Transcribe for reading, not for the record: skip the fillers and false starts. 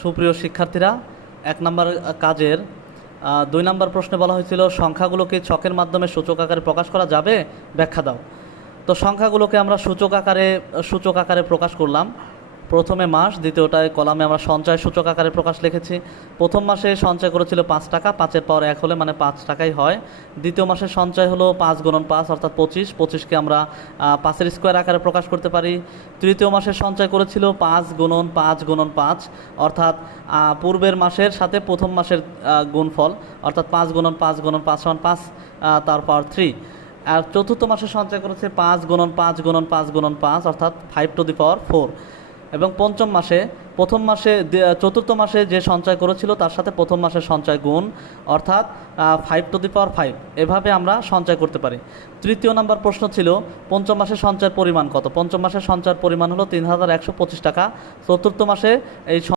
সুপ্রিয় শিক্ষার্থীরা, 1 নম্বর কাজের 2 নম্বর প্রশ্নে বলা হয়েছিল সংখ্যাগুলোকে ছকের মাধ্যমে সূচক আকারে প্রকাশ করা যাবে, ব্যাখ্যা দাও। তো সংখ্যাগুলোকে আমরা সূচক আকারে প্রকাশ করলাম। প্রথমে মাস, দ্বিতীয়টায় কলামে আমরা সঞ্চয় সূচক আকারে প্রকাশ লিখেছি। প্রথম মাসে সঞ্চয় করেছিল 5 টাকা, 5-এর পাওয়ার 1 হলে মানে 5 টাকাই হয়। দ্বিতীয় মাসের সঞ্চয় হলো 5 গুণন 5 অর্থাৎ 25, 25কে আমরা 5-এর স্কোয়ার আকারে প্রকাশ করতে পারি। তৃতীয় মাসের সঞ্চয় করেছিল 5 গুণন 5 গুণন 5 অর্থাৎ পূর্বের মাসের সাথে প্রথম মাসের গুণফল অর্থাৎ 5 গুণন 5 গুণন 5 সমান 5 তার পাওয়ার 3। আর চতুর্থ মাসে সঞ্চয় করেছে 5 গুণন 5 গুণন 5 গুণন 5 অর্থাৎ 5 টু দি পাওয়ার 4। এবং পঞ্চম মাসে চতুর্থ মাসে যে সঞ্চয় করেছিল তার সাথে প্রথম মাসের সঞ্চয় গুণ অর্থাৎ 5 টু দি পাওয়ার 5। এভাবে আমরা সঞ্চয় করতে পারি। তৃতীয় নম্বর প্রশ্ন ছিল পঞ্চম মাসের সঞ্চয়ের পরিমাণ কত। পঞ্চম মাসের সঞ্চয়ের পরিমাণ হলো 3125 টাকা। চতুর্থ মাসে এই